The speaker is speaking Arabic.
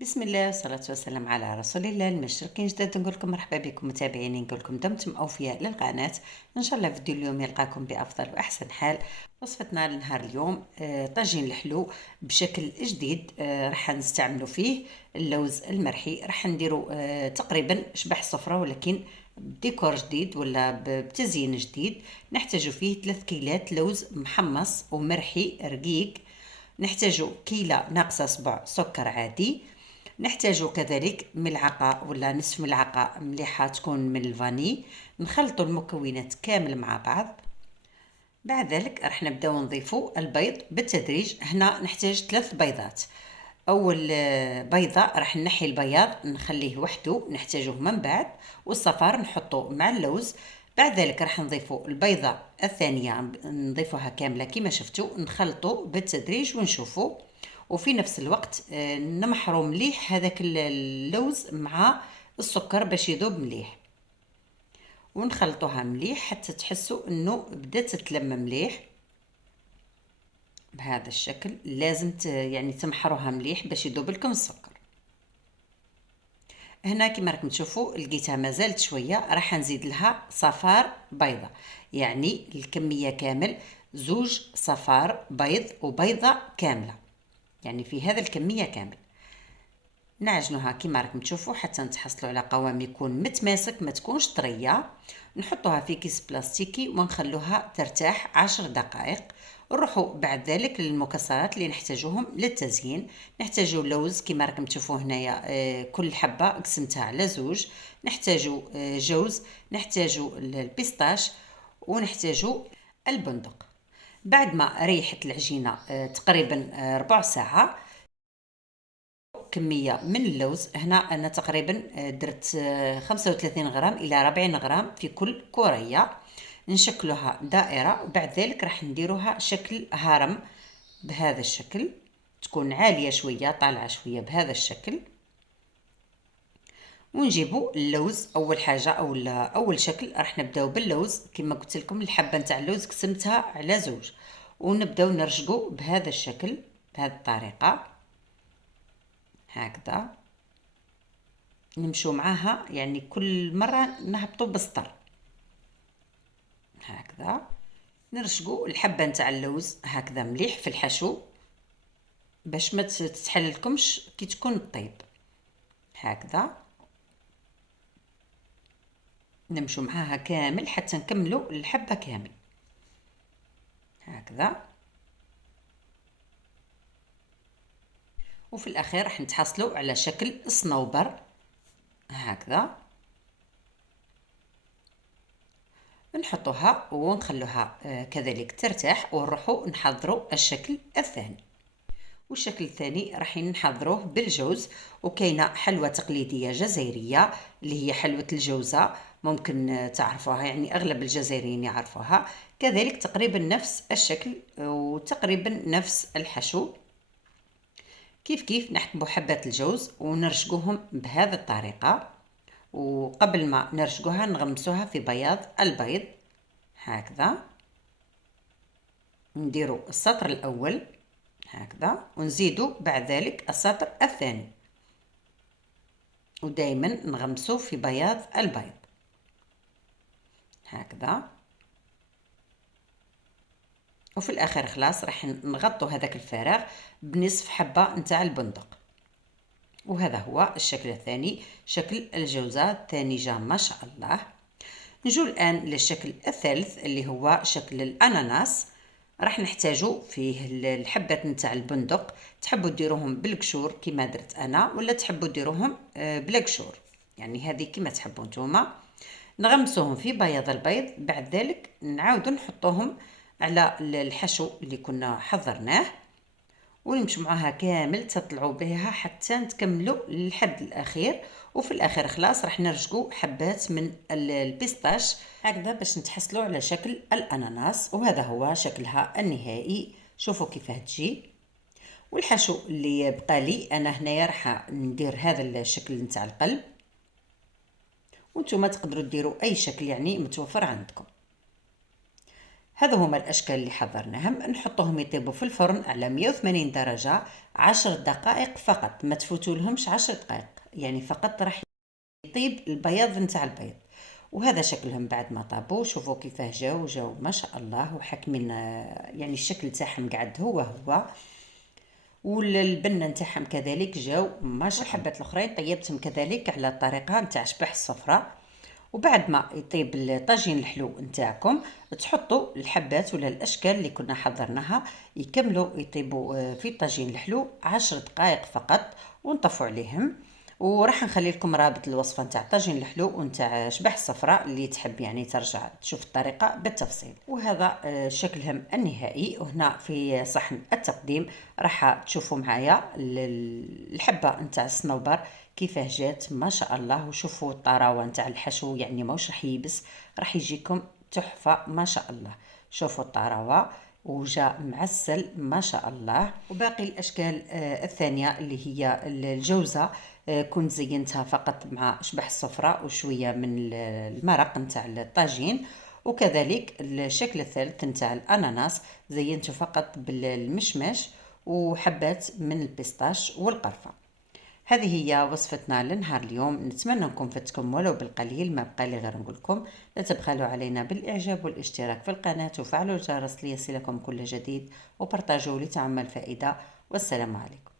بسم الله والصلاة والسلام على رسول الله. المشرقين جداد نقول لكم مرحبا بكم متابعيني، نقول لكم دمتم أوفياء للقناة. إن شاء الله فيديو اليوم يلقاكم بأفضل وأحسن حال. وصفتنا لنهار اليوم طاجين الحلو بشكل جديد. راح نستعملوا فيه اللوز المرحي، راح نديروا تقريبا شبح السفرة ولكن بديكور جديد ولا بتزيين جديد. نحتاج فيه 3 كيلات لوز محمص ومرحي رقيق، نحتاج كيلة ناقصة صبع سكر عادي، نحتاج كذلك ملعقة ولا نصف ملعقة مليحة تكون من الفاني. نخلط المكونات كامل مع بعض. بعد ذلك راح نبداو نضيفوا البيض بالتدريج. هنا نحتاج 3 بيضات. اول بيضة راح نحي البياض نخليه وحده، نحتاجه من بعد، والصفار نحطه مع اللوز. بعد ذلك راح نضيفوا البيضة الثانية نضيفوها كاملة كما شفتوا، نخلطوا بالتدريج ونشوفوا. وفي نفس الوقت نمحروا مليح هذاك اللوز مع السكر باش يذوب مليح، ونخلطوها مليح حتى تحسوا انه بدات تتلم مليح بهذا الشكل. لازم يعني تمحروها مليح باش يذوب لكم السكر. هنا كما راكم تشوفوا لقيتها مازالت شويه، راح نزيد لها صفار بيضه، يعني الكميه كامل 2 صفار بيض وبيضه كامله، يعني في هذا الكميه كامل. نعجنوها كما راكم تشوفوا حتى نتحصلوا على قوام يكون متماسك، ما تكونش طريه. نحطوها في كيس بلاستيكي ونخلوها ترتاح 10 دقائق. نروحوا بعد ذلك للمكسرات اللي نحتاجوهم للتزيين. نحتاجو اللوز كما راكم تشوفوا هنايا، كل حبه قسمتها على 2. نحتاجو جوز، نحتاجو البيستاش، ونحتاجو البندق. بعد ما ريحت العجينه تقريبا ربع ساعه، كمية من اللوز. هنا أنا تقريبا درت 35 غرام إلى 40 غرام في كل كورية. نشكلها دائرة وبعد ذلك راح نديروها شكل هرم بهذا الشكل، تكون عالية شوية طالعة شوية بهذا الشكل. ونجيبوا اللوز اول حاجه اول شكل راح نبداو باللوز. كما قلت لكم الحبه نتاع اللوز قسمتها على 2، ونبداو نرشقوا بهذا الشكل بهذه الطريقه هكذا. نمشوا معاها يعني كل مرة نهبطوا بسطر هكذا. نرشقوا الحبة نتاع اللوز هكذا مليح في الحشو باش ما تتحللكمش كي تكون طيب هكذا. نمشوا معاها كامل حتى نكملوا الحبة كامل هكذا. وفي الاخير راح نتحصلوا على شكل صنوبر هكذا. نحطوها ونخلوها كذلك ترتاح، ونروحوا نحضروا الشكل الثاني. والشكل الثاني راح نحضروه بالجوز. وكاينه حلوى تقليديه جزائريه اللي هي حلوه الجوزه، ممكن تعرفوها، يعني اغلب الجزائريين يعرفوها. كذلك تقريبا نفس الشكل وتقريبا نفس الحشو. كيف كيف نحكموا حبات الجوز ونرشقوهم بهذه الطريقه، وقبل ما نرشقوها نغمسوها في بياض البيض هكذا. نديروا السطر الاول هكذا ونزيدوا بعد ذلك السطر الثاني، ودائما نغمسوا في بياض البيض هكذا. وفي الاخر خلاص راح نغطوا هذاك الفراغ بنصف حبه نتاع البندق. وهذا هو الشكل الثاني، شكل الجوزة الثانجة ما شاء الله. نجو الان للشكل الثالث اللي هو شكل الاناناس. راح نحتاجو فيه الحبات نتاع البندق، تحبوا ديروهم بالقشور كما درت انا، ولا تحبوا ديروهم بلا قشور، يعني هذه كما تحبوا نتوما. نغمسوهم في بياض البيض، بعد ذلك نعاودوا نحطوهم على الحشو اللي كنا حضرناه، ونمشوا معاها كامل تطلعوا بها حتى نتكملوا للحد الاخير. وفي الاخير خلاص راح نرشقوا حبات من البيستاش هكذا باش نتحصلوا على شكل الاناناس. وهذا هو شكلها النهائي، شوفوا كيفاه تجي. والحشو اللي بقى لي انا هنايا راح ندير هذا الشكل نتاع القلب، وانتم تقدروا ديروا اي شكل يعني متوفر عندكم. هذا هما الاشكال اللي حضرناهم، نحطوهم يطيبوا في الفرن على 180 درجة 10 دقائق فقط، ما تفوتوا لهمش 10 دقائق، يعني فقط راح يطيب البياض نتاع البيض. وهذا شكلهم بعد ما طابوا، شوفوا كيفاه جاو ما شاء الله وحاكمين، يعني الشكل تاعهم قاعد هو والبنه نتاعهم كذلك جاو ما شاء الله. والحبات الاخرين طيبتهم كذلك على الطريقه نتاع شبح الصفراء. وبعد ما يطيب الطاجين الحلو نتاعكم، تحطوا الحبات ولا الاشكال اللي كنا حضرناها يكملوا يطيبوا في الطاجين الحلو 10 دقائق فقط، ونطفوا عليهم. وراح نخلي لكم رابط الوصفه نتاع الطاجين الحلو ونتاع شبح الصفراء اللي تحب يعني ترجع تشوف الطريقه بالتفصيل. وهذا شكلهم النهائي. وهنا في صحن التقديم راح تشوفوا معايا الحبه نتاع الصنوبر كيفاه جات ما شاء الله. وشوفوا الطراوه نتاع الحشو، يعني ماهوش راح يبس، راح يجيكم تحفه ما شاء الله. شوفوا الطراوه وجا معسل ما شاء الله. وباقي الاشكال الثانيه اللي هي الجوزه، كنت زينتها فقط مع شبح الصفراء وشويه من المرق نتاع الطاجين. وكذلك الشكل الثالث نتاع الاناناس زينته فقط بالمشماش وحبات من البيستاش والقرفه. هذه هي وصفتنا لنهار اليوم، نتمنى نكون فدتكم ولو بالقليل. ما بقى لي غير نقول لكم لا تبخلوا علينا بالاعجاب والاشتراك في القناه وفعلوا الجرس ليصلكم كل جديد، وبرتاجوا لتعم الفائده. والسلام عليكم.